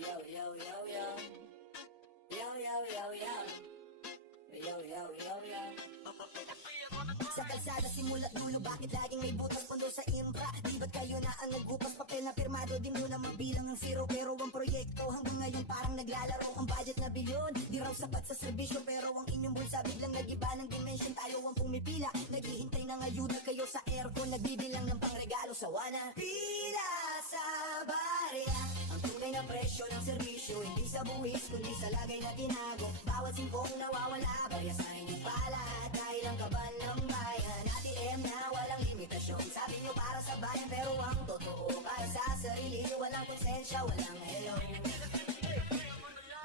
Sa kalsada simula't dulo, bakit laging may butas puno sa infra? Di ba't kayo na ang nagbukas papel na pirmado? Di mo na mabilang ang zero, pero ang proyekto hanggang ngayon parang naglalaro. Ang budget na bilyon, di raw sapat sa serbisyo, pero ang inyong bulsa biglang nag-iba ng dimension. Tayo ang pumipila, naghihintay ng ayuda, kayo sa aircon nagbibilang ng pangregalo sa wana. Pila sa barya, ang tunay na presyo ng serbisyo, hindi sa buwis kundi sa lagay na tinago. Bawat singkong nawawala, barya sa inyong pala, dahil ang kaban ng bayan. ATM na walang limitasyon, sabi nyo para sa bayan, pero ang totoo para sa sarili. Walang konsensya, walang hello.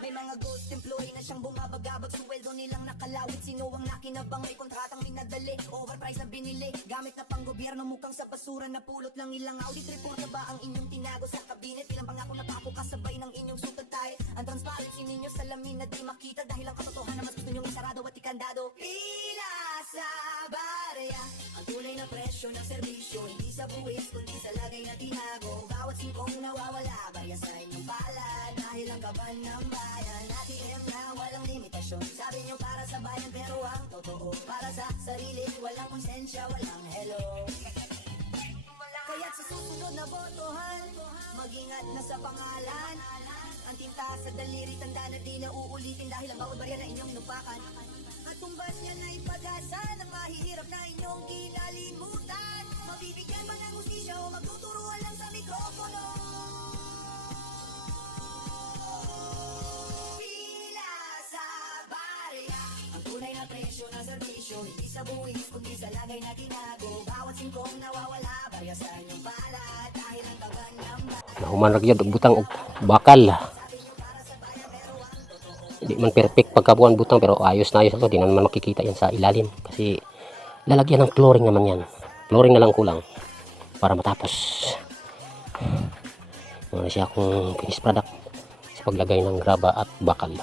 May mga ghost employee na siyang bumabagabag, suweldo nilang nakalawit. Sino ang nakinabang, may kontratang minadali, overprice na binili, gamit na pang gobyerno, mukhang sa basura na pulot lang ilang audit report. Na ba ang inyong tinago sa kabinet? Ilang pangako na tapo kasabay ng inyong sutag tayo. Ang transparency ninyo salamin na di makita, dahil ang katotohanan mas gusto nyong isarado at ikandado. Pila sa barya, ang tunay na presyo ng serbisyo, hindi sa buwis kundi sa lagay na tinago. Bawat singkong nawawala, barya sa inyong pala, dahil ang kaban ng bayan. ATM na walang limitasyon, sabi nyo para sa bayan, pero ang totoo para sa sarili. Walang konsensya, walang hello. Kaya't sa susunod na botohan, mag-ingat na sa pangalan. Ang tinta sa daliri, tanda na di na uulitin, dahil ang bawat barya na inyong inupakan. At tumbas niya na ipag-asa ng mahihirap na inyong kinalimutan. Mabibigyan ba ng hustisya o magtuturuan lang sa mikropono? Pila sa barya, ang tunay na presyo ng serbisyo, hindi sa buwis kundi sa lagay na tinago. Bawat singkong nawawala, barya sa inyong pala, dahil ang kaban ng bayan. Nahuman ra gyud og butang og bakal. Hindi man perfect pagkabuan butang, pero ayos na ayos ito. Di naman makikita yan sa ilalim kasi lalagyan ng flooring naman yan. Flooring na lang kulang para matapos. Ano na siya kung finished product sa paglagay ng graba at bakal.